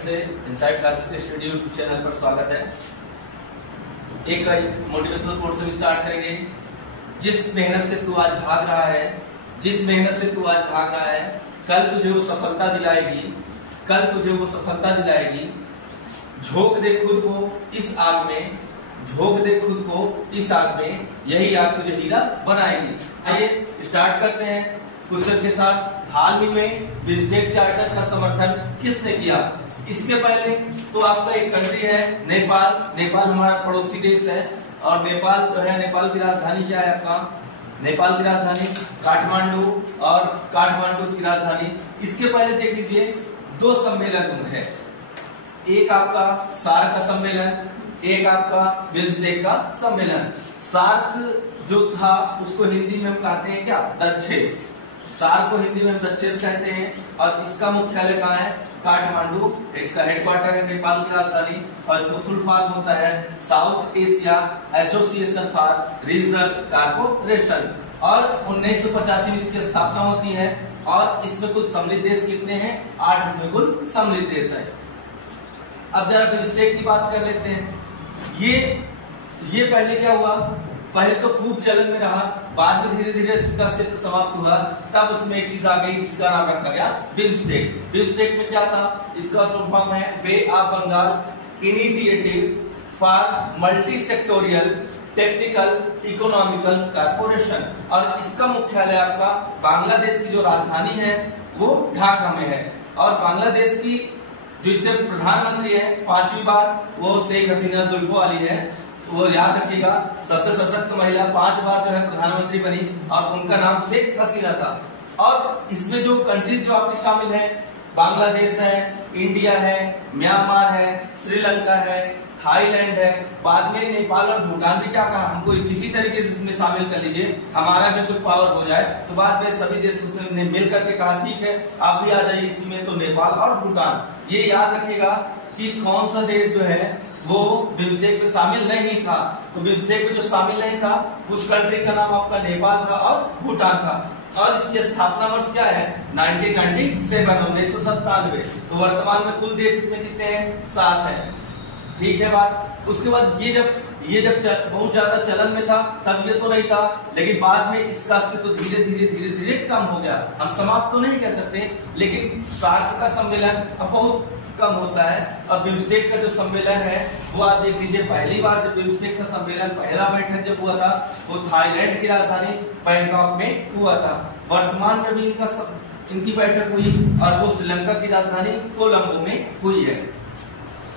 से inside classes के study YouTube channel पर स्वागत है। एक मोटिवेशनल कोर्स में स्टार्ट करेंगे। जिस मेहनत से तू आज भाग रहा है, जिस मेहनत से तू आज भाग रहा है, कल तुझे वो सफलता दिलाएगी, कल तुझे वो सफलता दिलाएगी। झोंक दे खुद को इस आग में, झोंक दे खुद को इस आग में, यही आग तुझे हीरा बनाएगी। आइए स्टार्ट करते हैं क्वेश्चन के साथ। हाल ही में बिम्स्टेक चार्टर का समर्थन किसने किया? इसके पहले तो आपका एक कंट्री है नेपाल। नेपाल हमारा पड़ोसी देश है और नेपाल जो है, नेपाल की राजधानी क्या है आपका? नेपाल की राजधानी काठमांडू, और काठमांडू की राजधानी। इसके पहले देख लीजिए दो सम्मेलन हुए हैं, एक आपका सार्क का सम्मेलन, एक आपका बिम्स्टेक का सम्मेलन। सार्क जो था उसको हिंदी में हम कहते हैं क्या? दक्षेस। सार्क को हिंदी में हम दक्षेस कहते हैं और इसका मुख्यालय कहाँ है? काठमांडू। इसका हेडक्वार्टर है नेपाल की राजधानी और इसका फुल फॉर्म होता है south Asia association for regional corporation. और 1985 में इसकी स्थापना होती है और इसमें कुल सम्मिलित देश कितने हैं? 8 इसमें कुल सम्मिलित देश है। अब जरा बिम्स्टेक की बात कर लेते हैं। ये पहले क्या हुआ? पहले तो खूब चलन में रहा, बाद में धीरे धीरे इसका अस्तित्व समाप्त हुआ। तब उसमें एक चीज आ गई जिसका नाम रखा गया बिम्स्टेक। बिम्स्टेक में क्या था? इसका फुल फॉर्म है bay of Bengal initiative for multi sectoral technical economical corporation. और इसका मुख्यालय आपका बांग्लादेश की जो राजधानी है वो ढाका में है। और बांग्लादेश की जो इससे प्रधानमंत्री है 5वीं बार, वो शेख हसीना जुल्फो वाली है। तो वो याद रखिएगा, सबसे सशक्त महिला 5 बार जो है प्रधानमंत्री बनी और उनका नाम शेख हसीना था। और इसमें जो कंट्रीज जो आपके शामिल है, बांग्लादेश है, इंडिया है, म्यांमार है, श्रीलंका है, थाईलैंड है। बाद में नेपाल और भूटान भी क्या कहा, हमको किसी तरीके से इसमें शामिल कर लीजिए, हमारा भी कुछ पावर हो जाए। तो बाद में सभी देशों ने मिल करके कहा ठीक है आप भी आ जाइए इसी में, तो नेपाल और भूटान। ये याद रखिएगा कि कौन सा देश जो है वो बिम्स्टेक में शामिल नहीं था। तो बिम्स्टेक में जो शामिल नहीं था उस कंट्री का नाम आपका नेपाल था और भूटान था। और इसकी स्थापना वर्ष क्या है? 1997। तो वर्तमान में कुल देश इसमें कितने हैं? 7 हैं। ठीक है बात। उसके बाद ये जब बहुत ज्यादा चलन में था तब ये तो नहीं था, लेकिन बाद में इसका अस्तित्व धीरे धीरे कम हो गया। हम समाप्त तो नहीं कह सकते, लेकिन सार्क का सम्मेलन अब बहुत कम होता है। और बिम्स्टेक का जो सम्मेलन है वो आप देख लीजिए, पहली बार जब बिम्स्टेक का सम्मेलन पहला बैठक जब हुआ था वो थाईलैंड की राजधानी बैंकॉक में हुआ था। वर्तमान में भी इनकी बैठक हुई और वो श्रीलंका की राजधानी कोलंबो में हुई है।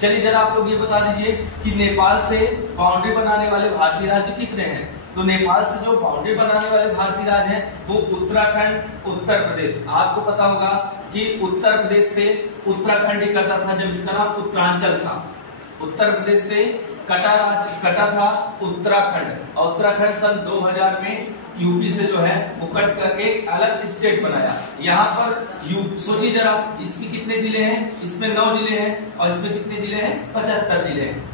चलिए जरा आप लोग ये बता दीजिए कि नेपाल से बाउंड्री बनाने वाले भारतीय राज्य कितने हैं? तो नेपाल से जो बाउंड्री बनाने वाले भारतीय राज्य हैं वो उत्तराखंड, उत्तर प्रदेश। आपको पता होगा कि उत्तर प्रदेश से उत्तराखंड ही कटा था जब इसका नाम उत्तरांचल था। उत्तर प्रदेश से कटा था उत्तराखंड, और उत्तराखंड सन 2000 में यूपी से जो है वो कट करके अलग स्टेट बनाया। यहाँ पर सोचिए जरा, इसके कितने जिले हैं? इसमें 9 जिले हैं और इसमें कितने जिले हैं? 75 जिले हैं।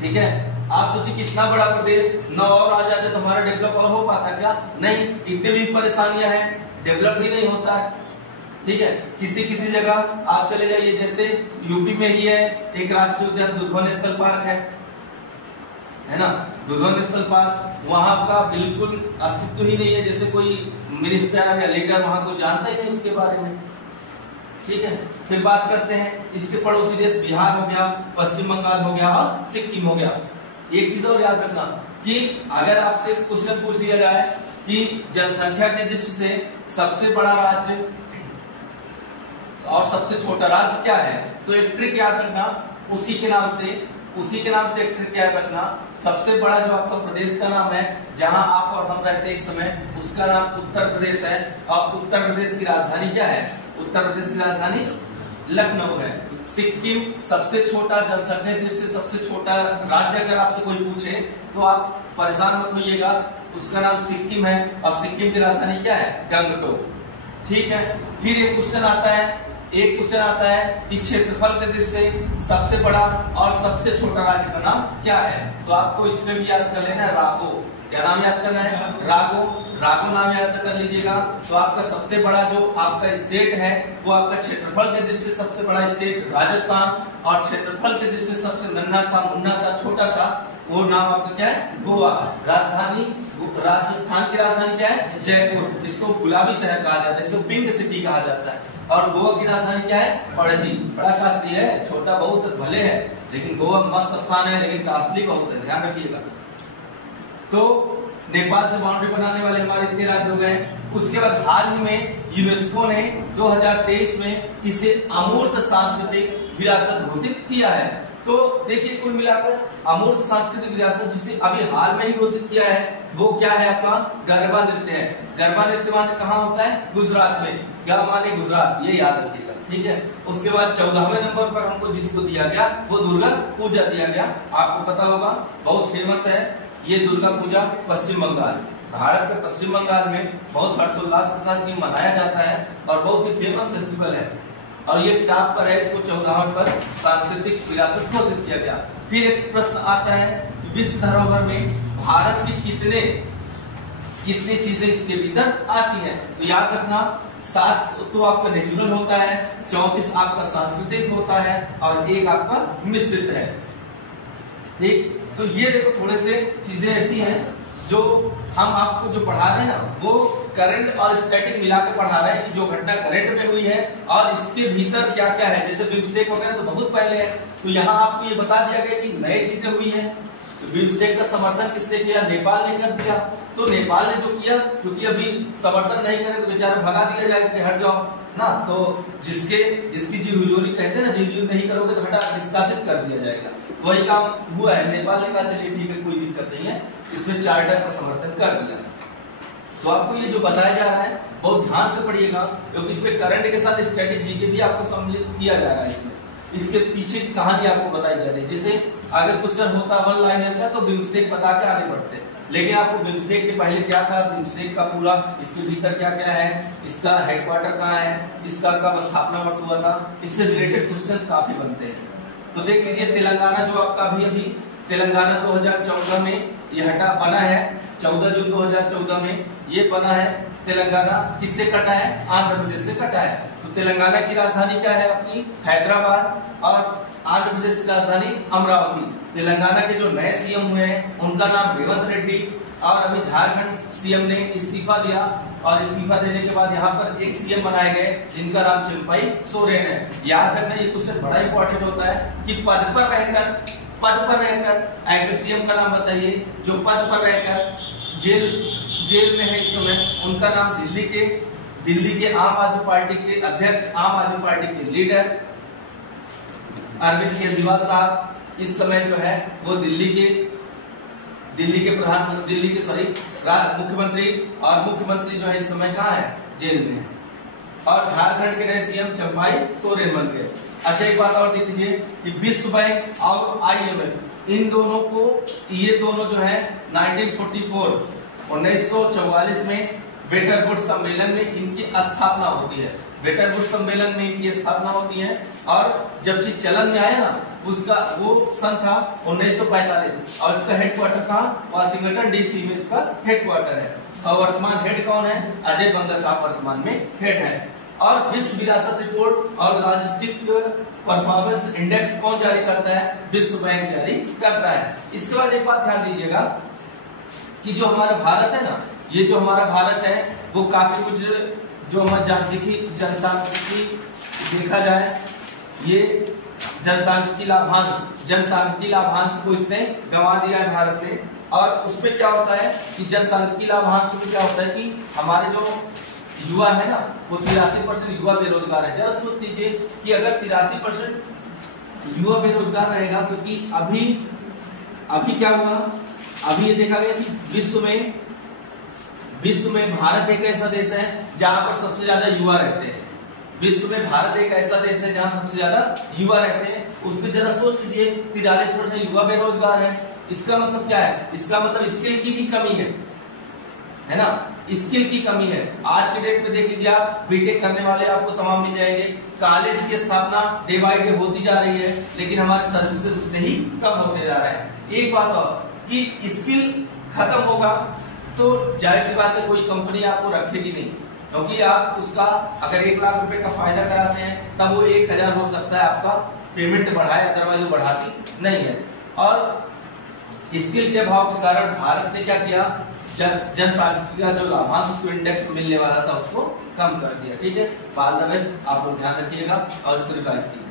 ठीक है, आप सोचिए कितना बड़ा प्रदेश, 9 और आ जाते तो हमारा डेवलप और हो पाता क्या? नहीं, इतने भी परेशानियां हैं, डेवलप भी नहीं होता है। ठीक है, किसी जगह आप चले जाइए, जैसे यूपी में ही है एक राष्ट्रीय उद्यान दुधवा नेशनल पार्क है ना, दुधवा नेशनल पार्क, वहां का बिल्कुल अस्तित्व ही नहीं है। जैसे कोई मिनिस्टर या लीडर वहां को जानता ही नहीं उसके बारे में। ठीक है, फिर बात करते हैं इसके पड़ोसी देश, बिहार हो गया, पश्चिम बंगाल हो गया और सिक्किम हो गया। एक चीज और याद रखना कि अगर आपसे क्वेश्चन पूछ लिया जाए कि जनसंख्या के दृष्टि से सबसे बड़ा राज्य और सबसे छोटा राज्य क्या है, तो एक ट्रिक याद रखना, उसी के नाम से एक ट्रिक याद रखना। सबसे बड़ा जो आपका प्रदेश का नाम है जहां आप और हम रहते हैं इस समय, उसका नाम उत्तर प्रदेश है। और उत्तर प्रदेश की राजधानी क्या है? उत्तर प्रदेश की राजधानी लखनऊ है। सिक्किम सबसे छोटा, जनसंख्या दृष्टि से सबसे छोटा राज्य अगर आपसे कोई पूछे तो आप परेशान मत होइएगा, उसका नाम सिक्किम है और सिक्किम की राजधानी क्या है? गंगटोक। ठीक है, फिर एक क्वेश्चन आता है एक क्वेश्चन आता है कि क्षेत्रफल के दृष्टि से सबसे बड़ा और सबसे छोटा राज्य का नाम क्या है। तो आपको इसमें भी याद कर लेना है रागो। क्या नाम याद करना है? रागो। रागो नाम याद कर लीजिएगा। तो आपका सबसे बड़ा जो आपका स्टेट है वो आपका क्षेत्रफल के दृष्टि से सबसे बड़ा स्टेट राजस्थान, और क्षेत्रफल के दृष्टि से सबसे नन्हा सा मुन्ना सा छोटा सा वो नाम आपका क्या है? गोवा। राजधानी, राजस्थान की राजधानी क्या है? जयपुर। इसको गुलाबी शहर कहा जाता है, इसको पिंक सिटी कहा जाता है। और गोवा की राजधानी क्या है? पणजी। बड़ा कास्टली है, छोटा बहुत भले है, लेकिन गोवा मस्त स्थान है, लेकिन कास्टली बहुत है, ध्यान रखिएगा। तो नेपाल से बाउंड्री बनाने वाले हमारे इतने राज्य हो गए। उसके बाद हाल ही में यूनेस्को ने 2023 में इसे अमूर्त सांस्कृतिक विरासत घोषित किया है। तो देखिए कुल मिलाकर अमूर्त सांस्कृतिक विरासत जिसे अभी हाल में ही घोषित किया है वो क्या है? आपका गरबा नृत्य है। गरबा नृत्य माने कहाँ होता है? गुजरात में। क्या माने? गुजरात, ये याद रखिएगा, ठीक है। उसके बाद 14वें नंबर पर हमको जिसको दिया गया वो दुर्गा पूजा दिया गया। आपको पता होगा बहुत फेमस है ये दुर्गा पूजा पश्चिम बंगाल, भारत के पश्चिम बंगाल में बहुत हर्षोल्लास के साथ ये मनाया जाता है और बहुत ही फेमस फेस्टिवल है। और ये टॉप पर है, इसको 14वें पर सांस्कृतिक विरासत घोषित किया गया। फिर एक प्रश्न आता है विश्व धरोहर में भारत की कितनी चीजें इसके भीतर आती हैं? तो याद रखना 7 तो आपका नेचुरल होता है, 34 आपका सांस्कृतिक होता है और 1 आपका मिश्रित है, ठीक। तो ये देखो थोड़े से चीजें ऐसी हैं जो हम आपको जो पढ़ा रहे हैं ना वो करंट और स्टैटिक मिला के पढ़ा रहे हैं कि जो घटना करंट में हुई है और इसके भीतर क्या क्या है। जैसे बिम्स्टेक वगैरह तो बहुत पहले है, तो यहाँ आपको ये बता दिया गया कि नई चीजें हुई हैं। तो बिम्स्टेक का समर्थन किसने किया? नेपाल ने कर दिया। तो नेपाल ने जो किया, क्योंकि अभी समर्थन नहीं करे तो बेचारे भगा दिया जाएगा कि हट जाओ ना, तो जिसकी जी हुजूरी कहते हैं ना, जी हुजूरी नहीं करोगे तो हटा निष्कासित कर दिया जाएगा। वही काम हुआ है, नेपाल ने कहा चलिए ठीक है कोई दिक्कत नहीं है, इसमें चार्टर का समर्थन कर दिया। तो आपको ये जो बताया जा रहा है बहुत ध्यान से पढ़िएगा, क्योंकि इसमें करंट के साथ स्टैटिक जीके भी आपको सम्मिलित किया जा रहा है। इसमें इसके पीछे की कहानी आपको बताई जा रही है। जैसे अगर क्वेश्चन होता 1 लाइनर का तो बिम्स्टेक बता के आगे बढ़ते, लेकिन आपको बिम्स्टेक के पहले क्या था, बिम्स्टेक का पूरा इसके भीतर क्या क्या है, इसका हेडक्वार्टर कहाँ है, इसका कब स्थापना वर्ष हुआ था, इससे रिलेटेड क्वेश्चंस काफी बनते हैं। तो देख लीजिए तेलंगाना जो आपका अभी तेलंगाना 2014 में ये बना है, 14 जून 2014 में ये बना है। तेलंगाना किससे कटा है? आंध्र प्रदेश से कटा है। तो तेलंगाना की राजधानी क्या है? आपकी हैदराबाद, और आंध्र प्रदेश की राजधानी अमरावती। तेलंगाना के जो नए सीएम हुए हैं उनका नाम रेवंत रेड्डी, और अभी झारखंड सीएम ने इस्तीफा दिया, और इस्तीफा देने के बाद यहाँ पर एक सीएम बनाए गए जिनका नाम चंपाई सोरेन है। याद रखना ये क्वेश्चन बड़ा इंपॉर्टेंट होता है कि पद पर रहकर ऐसे सीएम का नाम बताइए जो पद पर रहकर जेल में है इस समय। उनका नाम दिल्ली के आम आदमी पार्टी के अध्यक्ष, आम आदमी पार्टी के लीडर अरविंद केजरीवाल साहब इस समय जो है वो दिल्ली के मुख्यमंत्री, और मुख्यमंत्री जो है इस समय कहाँ है? जेल में है। और झारखंड के नए सीएम चंपाई सोरेन बन गए। अच्छा एक बात और देख लीजिए कि विश्व बैंक और IMF इन दोनों को, ये दोनों जो है 1944 में वेटर वुड्स सम्मेलन में इनकी स्थापना होती है। वेटर वुड्स सम्मेलन में इनकी स्थापना होती है, और जब चीज चलन में आया ना उसका वो सन था 1945, और इसका हेडक्वार्टर कहाँ? वाशिंगटन DC में इसका हेडक्वार्टर है। और वर्तमान हेड कौन है? अजय बंगा साहब वर्तमान में हेड है। और विश्व विरासत रिपोर्ट और लॉजिस्टिक परफॉर्मेंस इंडेक्स कौन जारी करता है? विश्व बैंक जारी करता है। इसके बाद एक बात ध्यान दीजिएगा कि जो हमारा भारत है ना, ये जो हमारा भारत है वो काफी कुछ जो हमारा जनसांख्यिकी देखा जाए, ये जनसांख्यिकी लाभांश को इसने गंवा दिया है भारत ने। और उसमें क्या होता है कि जनसांख्यिकी लाभांश में क्या होता है कि हमारे जो युवा है ना वो 83% युवा बेरोजगार है। जरा सोच लीजिए कि अगर 83% युवा बेरोजगार रहेगा, क्योंकि अभी क्या हुआ, अभी ये देखा गया कि विश्व में भारत एक ऐसा देश है जहां पर सबसे ज्यादा युवा रहते हैं। विश्व में भारत एक ऐसा देश है जहां सबसे ज्यादा युवा रहते हैं। उसमें जरा सोच लीजिए 43% युवा बेरोजगार है। इसका मतलब क्या है? इसका मतलब स्किल की भी कमी है। है ना, स्किल की कमी है। आज के डेट में देख लीजिए आप, बीटेक करने वाले आपको तमाम मिल जाएंगे, कॉलेज की स्थापना डे बाय डे होती जा रही है, लेकिन हमारे सर्विसेज उतने ही कम होते जा रहे हैं। एक बात और कि स्किल खत्म होगा तो जाहिर सी बात है कोई कंपनी आपको रखेगी नहीं, क्योंकि आप उसका अगर 1 लाख रुपए का फायदा कराते हैं तब वो 1000 हो सकता है आपका पेमेंट बढ़ाए, अदरवाइज वो बढ़ाती नहीं है। और स्किल के अभाव के कारण भारत ने क्या किया, जनसांख्यिकी का जो लाभांश उसको इंडेक्स मिलने वाला था उसको कम कर दिया। ठीक है, ऑल द बेस्ट, आप लोग ध्यान रखिएगा और इसको रिवाइज कीजिए।